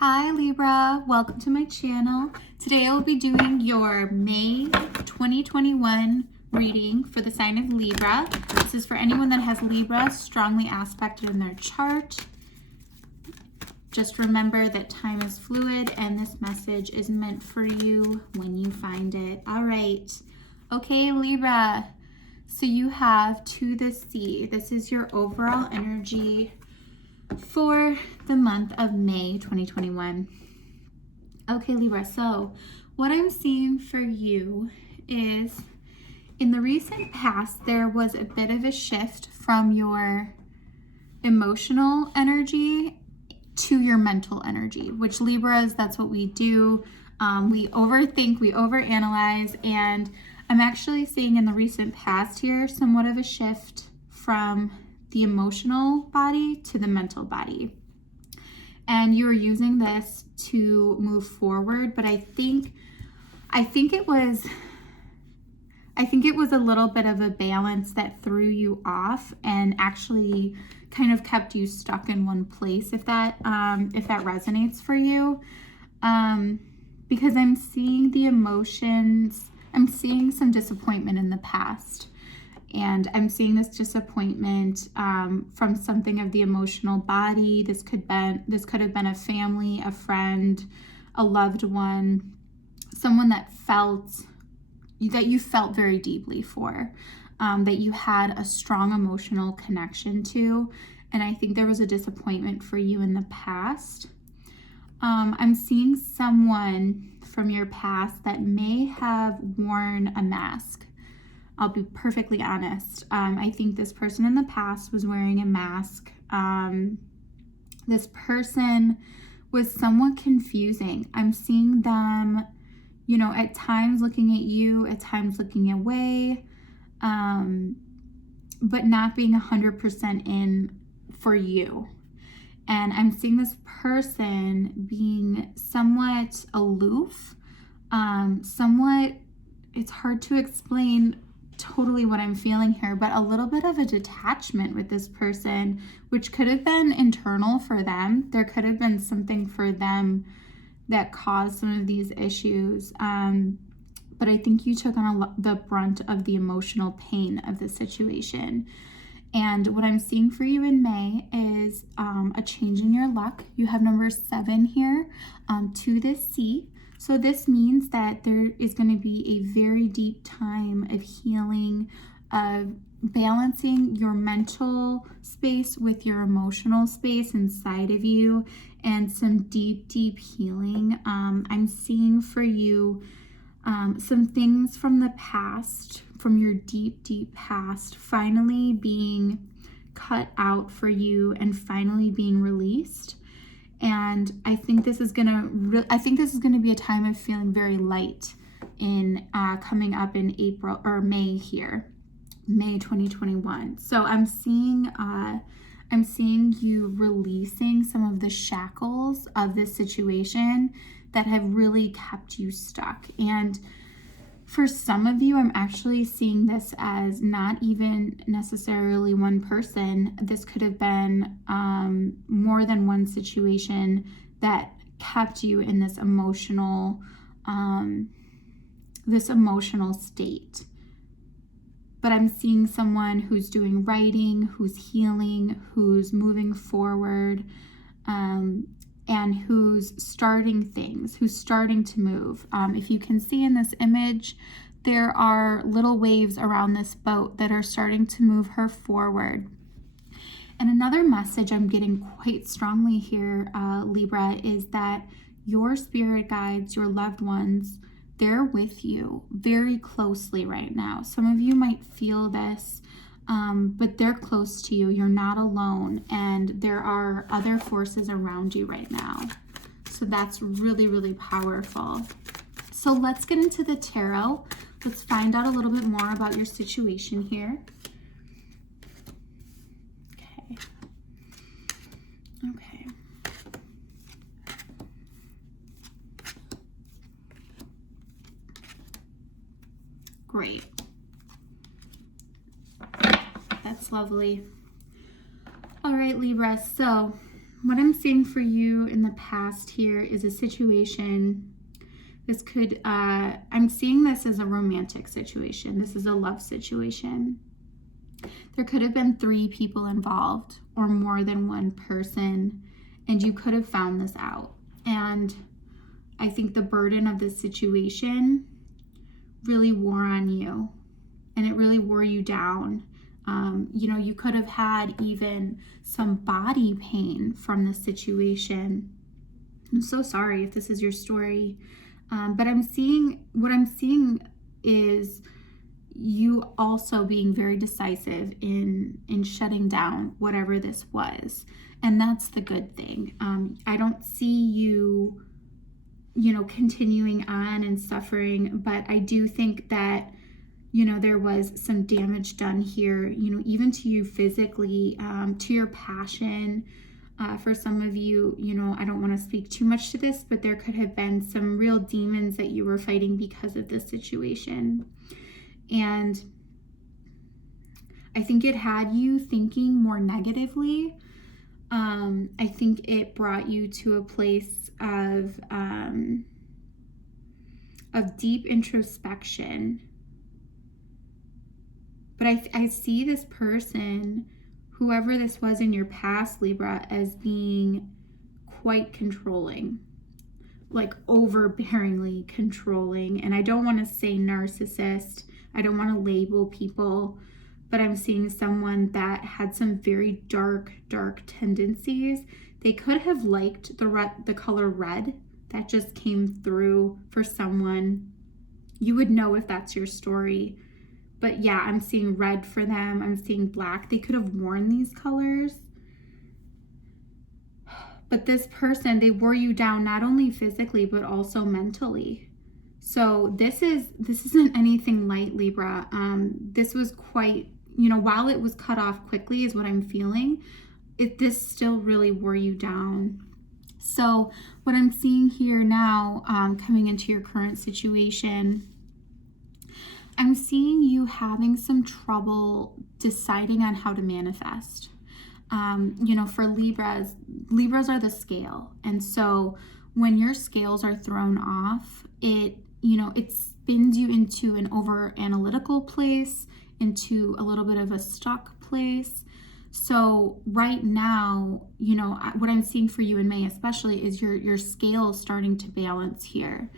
Hi Libra, welcome to my channel. Today I will be doing your May 2021 reading for the sign of Libra. This is for anyone that has Libra strongly aspected in their chart. Just remember that time is fluid and this message is meant for you when you find it. All right. Okay, Libra. So you have To the Sea. This is your overall energy for the month of May 2021. Okay, Libra, so what I'm seeing for you is in the recent past, there was a bit of a shift from your emotional energy to your mental energy, which Libras, that's what we do. We overthink, we overanalyze, and I'm actually seeing in the recent past here somewhat of a shift from the emotional body to the mental body. And you're using this to move forward, but I think it was a little bit of a balance that threw you off and actually kind of kept you stuck in one place, if that resonates for you. Because I'm seeing the emotions, I'm seeing some disappointment in the past. And I'm seeing this disappointment from something of the emotional body. This could have been a family, a friend, a loved one, someone that you felt very deeply for, that you had a strong emotional connection to. And I think there was a disappointment for you in the past. I'm seeing someone from your past that may have worn a mask. I'll be perfectly honest. I think this person in the past was wearing a mask. This person was somewhat confusing. I'm seeing them, at times looking at you, at times looking away, but not being 100% in for you. And I'm seeing this person being somewhat aloof, it's hard to explain totally what I'm feeling here, but a little bit of a detachment with this person, which could have been internal for them. There could have been something for them that caused some of these issues. But I think you took on the brunt of the emotional pain of the situation. And what I'm seeing for you in May is a change in your luck. You have number 7 here, To the Sea. So this means that there is going to be a very deep time of healing, of balancing your mental space with your emotional space inside of you, and some deep, deep healing. I'm seeing for you some things from the past, from your deep, deep past, finally being cut out for you and finally being released. And I think this is gonna be a time of feeling very light in coming up in April or May here, May 2021. So I'm seeing you releasing some of the shackles of this situation that have really kept you stuck. And for some of you, I'm actually seeing this as not even necessarily one person. This could have been more than one situation that kept you in this emotional state. But I'm seeing someone who's doing writing, who's healing, who's moving forward, and who's starting things, who's starting to move. If you can see in this image, there are little waves around this boat that are starting to move her forward. And another message I'm getting quite strongly here, Libra, is that your spirit guides, your loved ones, they're with you very closely right now. Some of you might feel this, but they're close to you. You're not alone, and there are other forces around you right now. So that's really, really powerful. So let's get into the tarot. Let's find out a little bit more about your situation here. Okay. Great. That's lovely. All right, Libra. So What I'm seeing for you in the past here is a situation. This could, I'm seeing this as a romantic situation. This is a love situation. There could have been 3 people involved or more than one person, and you could have found this out. And I think the burden of this situation really wore on you, and it really wore you down. You could have had even some body pain from the situation. I'm so sorry if this is your story. But what I'm seeing is you also being very decisive in shutting down whatever this was. And that's the good thing. I don't see you, continuing on and suffering, but I do think that there was some damage done here, even to you physically, to your passion. For some of you, I don't want to speak too much to this, but there could have been some real demons that you were fighting because of this situation. And I think it had you thinking more negatively. I think it brought you to a place of deep introspection. But I see this person, whoever this was in your past, Libra, as being quite controlling, like overbearingly controlling. And I don't want to say narcissist. I don't want to label people, but I'm seeing someone that had some very dark tendencies. They could have liked the color red. That just came through for someone. You would know if that's your story. But yeah, I'm seeing red for them. I'm seeing black. They could have worn these colors. But this person, they wore you down not only physically, but also mentally. So this isn't anything light, Libra. This was quite, while it was cut off quickly is what I'm feeling, this still really wore you down. So what I'm seeing here now, coming into your current situation, I'm seeing you having some trouble deciding on how to manifest. For Libras are the scale. And so when your scales are thrown off, it spins you into an over analytical place, into a little bit of a stuck place. So right now, what I'm seeing for you in May especially is your scale starting to balance here.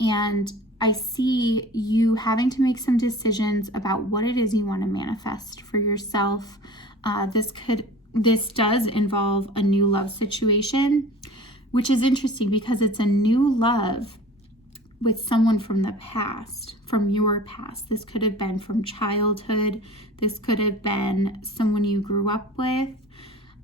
And I see you having to make some decisions about what it is you want to manifest for yourself. This does involve a new love situation, which is interesting because it's a new love with someone from the past, from your past. This could have been from childhood. This could have been someone you grew up with.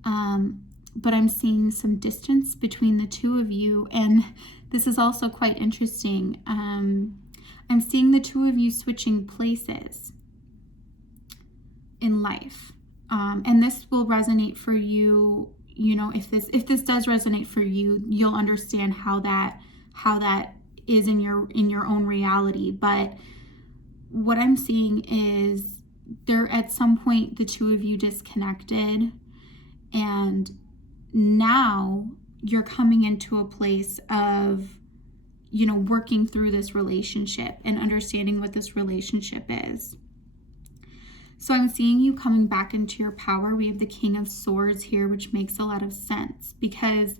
But I'm seeing some distance between the two of you. And this is also quite interesting. I'm seeing the two of you switching places in life. And this will resonate for you. If this does resonate for you, you'll understand how that is in your own reality. But what I'm seeing is there at some point the two of you disconnected, and now you're coming into a place of working through this relationship and understanding what this relationship is. So I'm seeing you coming back into your power. We have the King of Swords here, which makes a lot of sense, because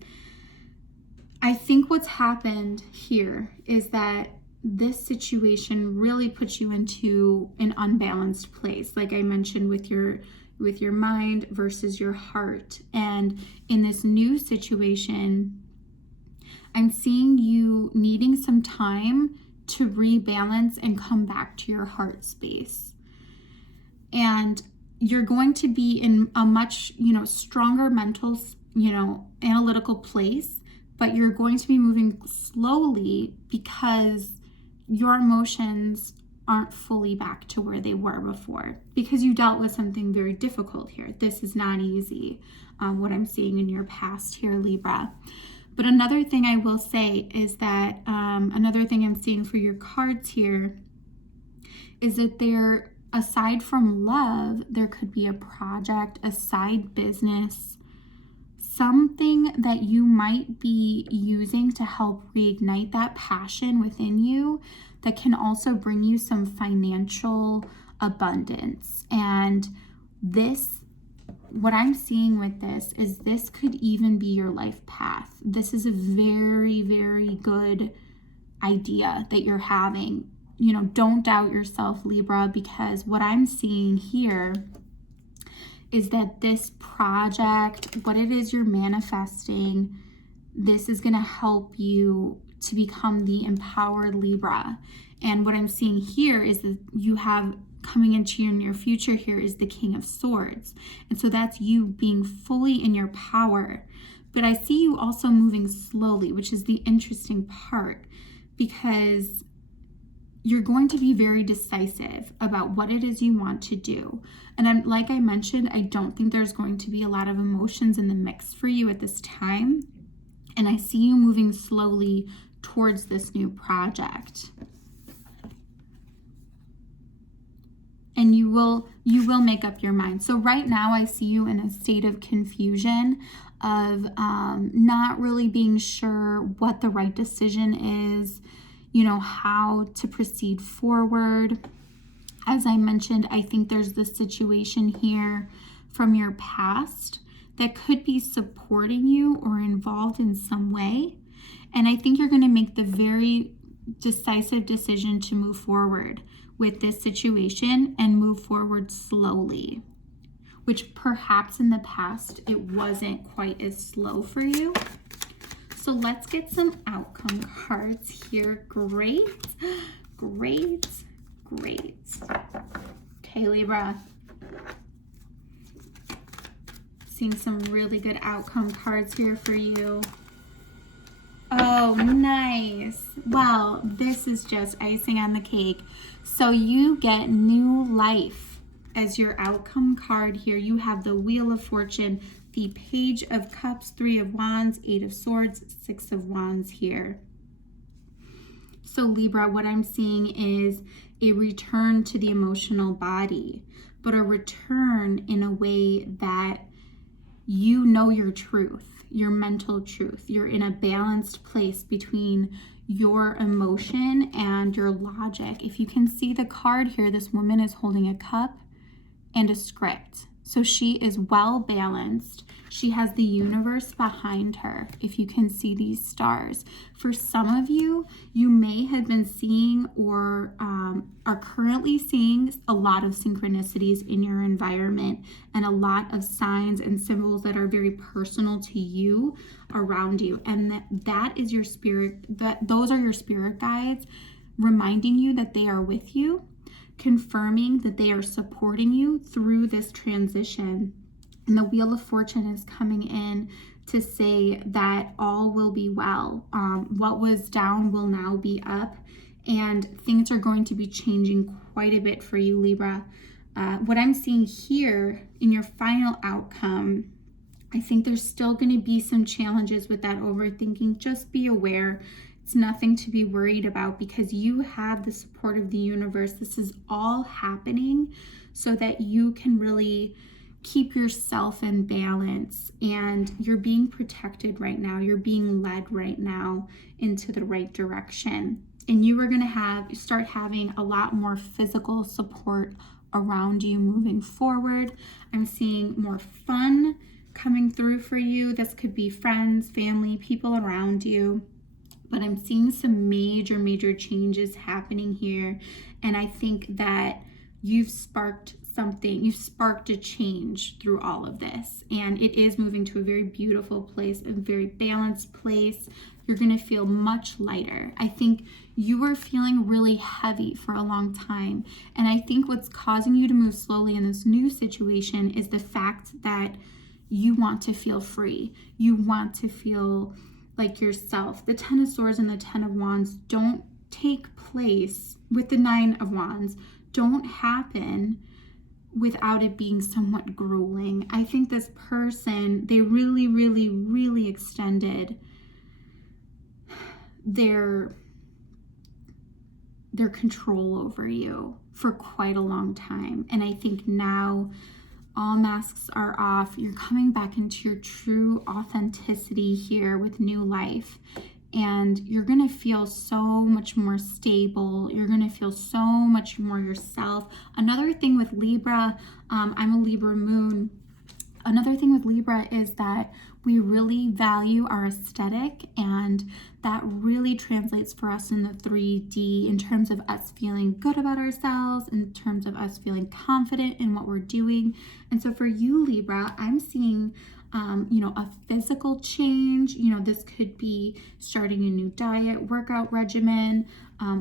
I think what's happened here is that this situation really puts you into an unbalanced place, like I mentioned, with your mind versus your heart. And in this new situation, I'm seeing you needing some time to rebalance and come back to your heart space. And you're going to be in a much, stronger mental, analytical place, but you're going to be moving slowly because your emotions aren't fully back to where they were before, because you dealt with something very difficult here. This is not easy, what I'm seeing in your past here, Libra. But another thing I will say is that another thing I'm seeing for your cards here is that there, aside from love, there could be a project, a side business, something that you might be using to help reignite that passion within you that can also bring you some financial abundance. And this, what I'm seeing with this is this could even be your life path. This is a very, very good idea that you're having. You know, don't doubt yourself, Libra, because what I'm seeing here is that this project, what it is you're manifesting, this is going to help you to become the empowered Libra. And what I'm seeing here is that you have coming into your near future here is the King of Swords. And so that's you being fully in your power. But I see you also moving slowly, which is the interesting part, because you're going to be very decisive about what it is you want to do. And like I mentioned, I don't think there's going to be a lot of emotions in the mix for you at this time. And I see you moving slowly towards this new project. And you will make up your mind. So right now I see you in a state of confusion, of not really being sure what the right decision is, you know, how to proceed forward. As I mentioned, I think there's this situation here from your past that could be supporting you or involved in some way. And I think you're going to make the very decisive decision to move forward with this situation and move forward slowly, which perhaps in the past it wasn't quite as slow for you. So let's get some outcome cards here. Great, great, great. Okay, Libra. Seeing some really good outcome cards here for you. Oh, nice. Well, this is just icing on the cake. So you get new life as your outcome card here. You have the Wheel of Fortune, the Page of Cups, 3 of Wands, 8 of Swords, 6 of Wands here. So Libra, what I'm seeing is a return to the emotional body, but a return in a way that you know your truth, your mental truth. You're in a balanced place between your emotion and your logic. If you can see the card here, this woman is holding a cup and a script. So she is well balanced. She has the universe behind her, if you can see these stars. For some of you, you may have been seeing or are currently seeing a lot of synchronicities in your environment and a lot of signs and symbols that are very personal to you around you. And that is your spirit, those are your spirit guides reminding you that they are with you, confirming that they are supporting you through this transition. And the Wheel of Fortune is coming in to say that all will be well. What was down will now be up, and things are going to be changing quite a bit for you, Libra. What I'm seeing here in your final outcome, I think there's still going to be some challenges with that overthinking. Just be aware. It's nothing to be worried about because you have the support of the universe. This is all happening so that you can really keep yourself in balance, and you're being protected right now. You're being led right now into the right direction. And you are going to start having a lot more physical support around you moving forward. I'm seeing more fun coming through for you. This could be friends, family, people around you. But I'm seeing some major changes happening here. And I think that you've sparked a change through all of this. And it is moving to a very beautiful place, a very balanced place. You're going to feel much lighter. I think you were feeling really heavy for a long time. And I think what's causing you to move slowly in this new situation is the fact that you want to feel free. You want to feel like yourself. The 10 of Swords and the 10 of Wands don't take place with the 9 of Wands, don't happen without it being somewhat grueling. I think this person, they really extended their control over you for quite a long time. And I think now All masks are off. You're coming back into your true authenticity here with new life. And you're going to feel so much more stable. You're going to feel so much more yourself. Another thing with Libra, I'm a Libra moon. Another thing with Libra is that we really value our aesthetic, and that really translates for us in the 3D in terms of us feeling good about ourselves, in terms of us feeling confident in what we're doing. And so for you, Libra, I'm seeing a physical change. This could be starting a new diet, workout regimen,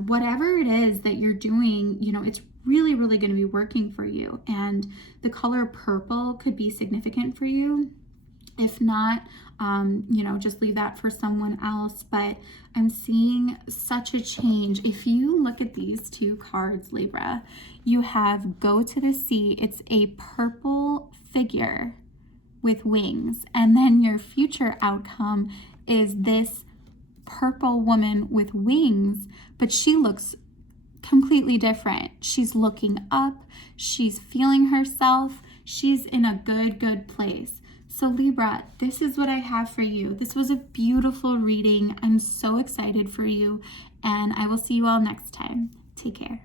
whatever it is that you're doing, it's really, really going to be working for you. And the color purple could be significant for you. If not, just leave that for someone else. But I'm seeing such a change. If you look at these two cards, Libra, you have Go to the Sea. It's a purple figure with wings. And then your future outcome is this purple woman with wings, but she looks completely different. She's looking up, she's feeling herself, she's in a good place. So Libra, this is what I have for you. This was a beautiful reading. I'm so excited for you, and I will see you all next time. Take care.